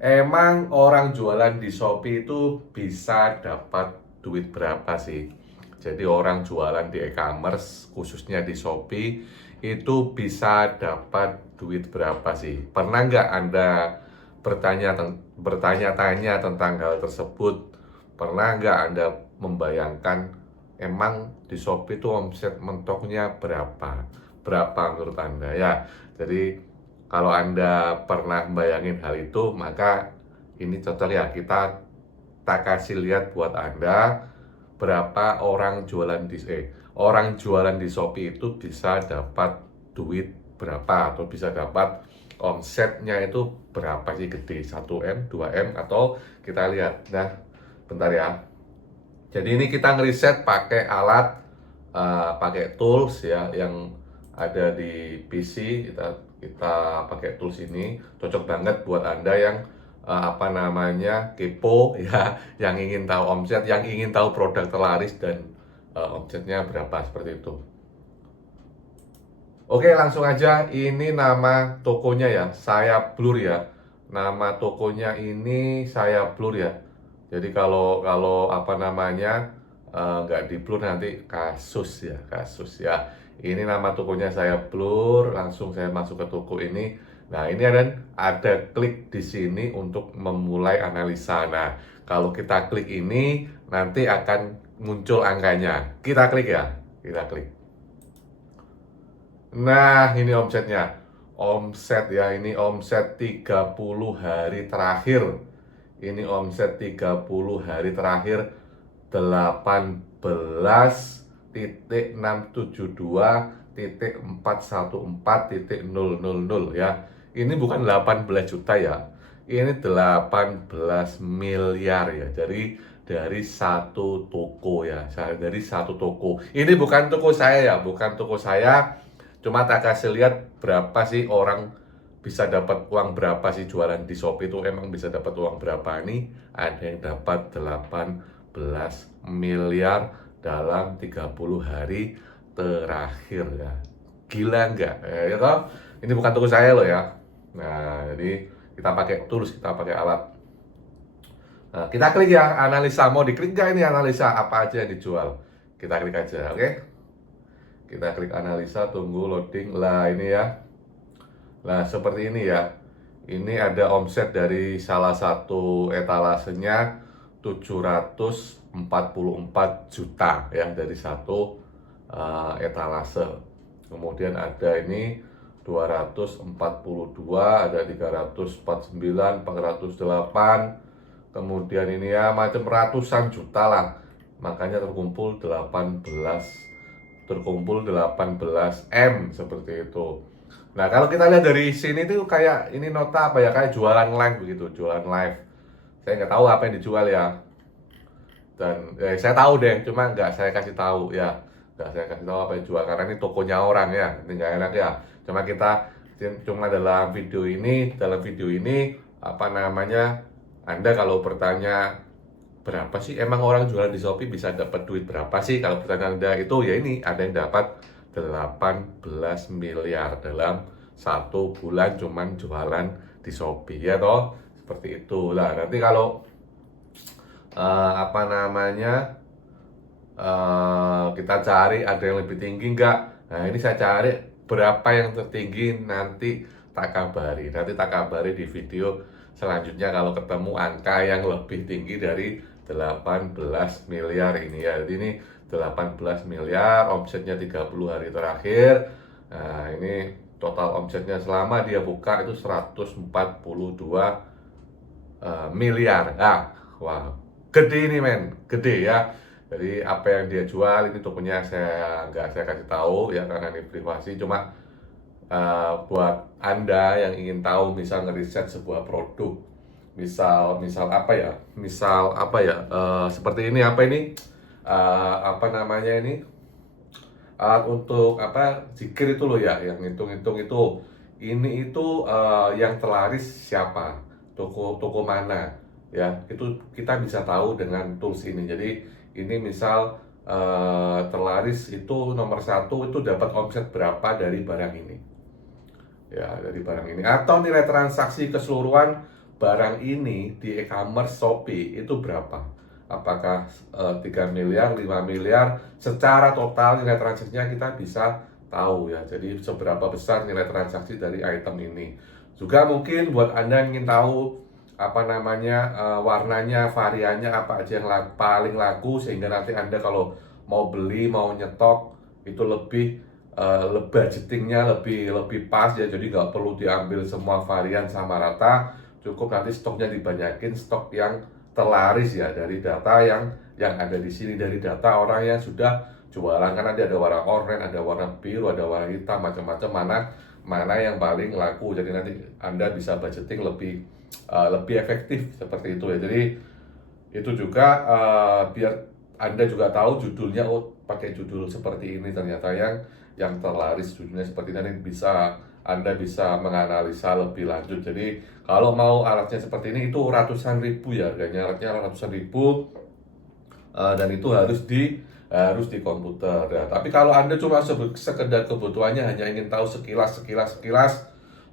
Emang orang jualan di Shopee itu bisa dapat duit berapa sih? Jadi orang jualan di e-commerce, khususnya di Shopee, itu bisa dapat duit berapa sih? Pernah nggak Anda bertanya-tanya tentang hal tersebut? Pernah nggak Anda membayangkan emang di Shopee itu omset mentoknya berapa? Berapa menurut Anda? Ya, jadi kalau Anda pernah bayangin hal itu, maka ini cocok ya, tak kasih lihat buat Anda berapa orang jualan di Shopee itu bisa dapat duit berapa, atau bisa dapat omsetnya itu berapa sih, gede 1M, 2M, atau kita lihat. Nah, bentar ya. Jadi ini kita ngeriset pakai alat, pakai tools ya yang ada di PC. Kita pakai tools ini, cocok banget buat Anda yang kepo ya, yang ingin tahu omset, yang ingin tahu produk terlaris dan omsetnya berapa, seperti itu. Oke, langsung aja. Ini nama tokonya ya, saya blur ya. Nama tokonya ini saya blur ya. Jadi kalau kalau apa namanya nggak di blur nanti kasus ya, kasus ya. Ini nama tokonya saya blur. Langsung saya masuk ke toko ini. Nah, ini ada klik di sini untuk memulai analisa. Nah, kalau kita klik ini nanti akan muncul angkanya. Kita klik ya, kita klik. Nah, ini omsetnya. Omset ya, ini omset 30 hari terakhir. Ini omset 30 hari terakhir 18,672,414,000 ya. Ini bukan 18 juta ya. Ini 18 miliar ya. Jadi dari satu toko ya. Dari satu toko. Ini bukan toko saya ya, bukan toko saya. Cuma tak kasih lihat berapa sih orang bisa dapat uang berapa sih jualan di Shopee itu, emang bisa dapat uang berapa nih? Ada yang dapat 18 miliar dalam 30 hari terakhir ya. Gila nggak? Ya toh? Ini bukan toko saya loh ya. Nah, jadi kita pakai tools, kita pakai alat. Nah, kita klik ya, analisa. Mau diklik nggak ini analisa apa aja yang dijual? Kita klik aja, oke? Kita klik analisa, tunggu loading. Lah ini ya. Nah, seperti ini ya. Ini ada omset dari salah satu etalasenya 744 juta ya, dari satu etalase. Kemudian ada ini 242, ada 349, 408. Kemudian ini ya macam ratusan juta lah. Makanya terkumpul 18 M seperti itu. Nah, kalau kita lihat dari sini tuh kayak ini nota apa ya, kayak jualan live begitu, jualan live. Saya nggak tahu apa yang dijual ya. Dan saya tahu deh, cuma nggak saya kasih tahu ya. Nggak saya kasih tahu apa yang dijual karena ini tokonya orang ya. Ini nggak enak ya. Cuma dalam video ini apa namanya? Anda kalau bertanya berapa sih emang orang jualan di Shopee bisa dapat duit berapa sih? Kalau pertanyaan Anda itu ya ini, ada yang dapat 18 miliar dalam satu bulan cuman jualan di Shopee ya toh, seperti itu lah. Nanti kalau apa namanya kita cari ada yang lebih tinggi nggak. Nah, ini saya cari berapa yang tertinggi, nanti tak kabari di video selanjutnya kalau ketemu angka yang lebih tinggi dari 18 miliar ini ya. Jadi ini 18 miliar, omsetnya 30 hari terakhir. Nah, ini total omsetnya selama dia buka itu 142 miliar. Nah, wah, gede ini men, gede ya. Jadi apa yang dia jual ini tokonya nggak saya kasih tahu ya karena ini privasi. Cuma buat Anda yang ingin tahu, misal ngeriset sebuah produk, misal apa ya, seperti ini, apa ini, apa namanya ini, alat untuk apa zikir itu loh ya, yang ngitung-ngitung itu. Ini itu yang terlaris siapa, toko mana ya, itu kita bisa tahu dengan tools ini. Jadi ini misal terlaris itu nomor satu itu dapat omset berapa dari barang ini ya, dari barang ini, atau nilai transaksi keseluruhan barang ini di e-commerce Shopee itu berapa? Apakah 3 miliar, 5 miliar? Secara total nilai transaksinya kita bisa tahu ya. Jadi seberapa besar nilai transaksi dari item ini. Juga mungkin buat Anda yang ingin tahu apa namanya warnanya, variannya apa aja yang paling laku, sehingga nanti Anda kalau mau beli, mau nyetok itu lebih budgetingnya lebih pas ya, jadi nggak perlu diambil semua varian sama rata, cukup nanti stoknya dibanyakin, stok yang terlaris ya, dari data yang ada di sini, dari data orang yang sudah jualan, kan nanti ada warna oranye, ada warna biru, ada warna hitam, macam-macam, mana yang paling laku, jadi nanti Anda bisa budgeting lebih efektif seperti itu ya. Jadi itu juga biar Anda juga tahu judulnya, oh pakai judul seperti ini ternyata yang terlaris judulnya seperti ini, Anda bisa menganalisa lebih lanjut. Jadi kalau mau alatnya seperti ini itu ratusan ribu ya harganya, alatnya ratusan ribu, dan itu harus di komputer ya. Tapi kalau Anda cuma sekedar kebutuhannya hanya ingin tahu sekilas,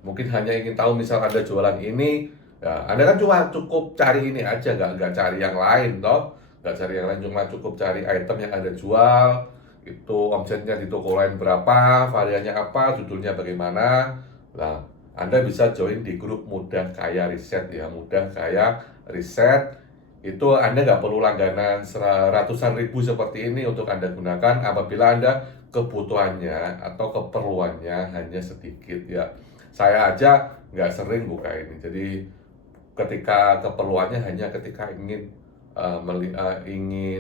mungkin hanya ingin tahu misal Anda jualan ini ya, Anda kan cuma cukup cari ini aja, nggak cari yang lain toh, nggak cari yang lain, cuma cukup cari item yang Anda jual, itu omsetnya di toko lain berapa, variannya apa, judulnya bagaimana. Nah, Anda bisa join di grup Mudah Kaya Riset ya, Mudah Kaya Riset. Itu Anda nggak perlu langganan ratusan ribu seperti ini untuk Anda gunakan apabila Anda kebutuhannya atau keperluannya hanya sedikit ya. Saya aja nggak sering buka ini, jadi ketika keperluannya hanya ketika ingin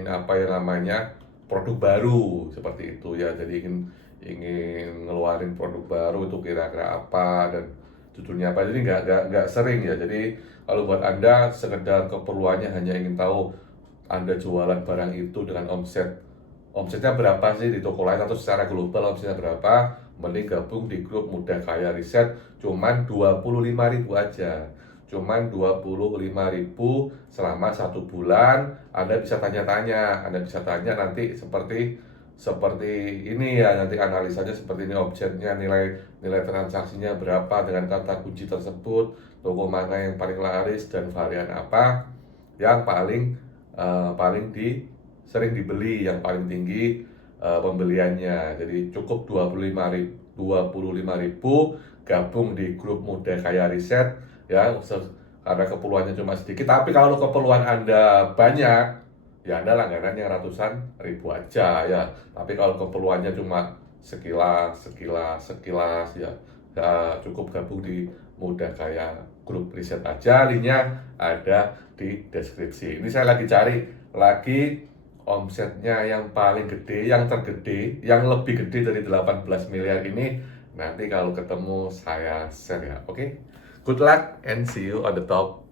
apa yang namanya produk baru seperti itu ya, jadi ingin ngeluarin produk baru itu kira-kira apa dan judulnya apa, jadi nggak sering ya. Jadi kalau buat Anda sekedar keperluannya hanya ingin tahu Anda jualan barang itu dengan omsetnya berapa sih di toko lain atau secara global omsetnya berapa, mending gabung di grup Mudah Kaya Riset, cuman 25.000 aja, cuman 25.000 selama 1 bulan. Anda bisa tanya-tanya, Anda bisa tanya nanti seperti ini ya, nanti analisanya seperti ini, objeknya, nilai transaksinya berapa dengan kata kunci tersebut, toko mana yang paling laris, dan varian apa yang sering dibeli, yang paling tinggi pembeliannya. Jadi cukup 25.000 gabung di grup Mudah Kaya Riset ya, karena keperluannya cuma sedikit. Tapi kalau keperluan Anda banyak ya, Anda langganannya ratusan ribu aja ya. Tapi kalau keperluannya cuma sekilas ya, cukup gabung di Mudah Kaya grup riset aja, linknya ada di deskripsi. Ini saya lagi cari omsetnya yang paling gede, yang tergede, yang lebih gede dari 18 miliar ini. Nanti kalau ketemu saya share ya, oke? Good luck and see you on the top.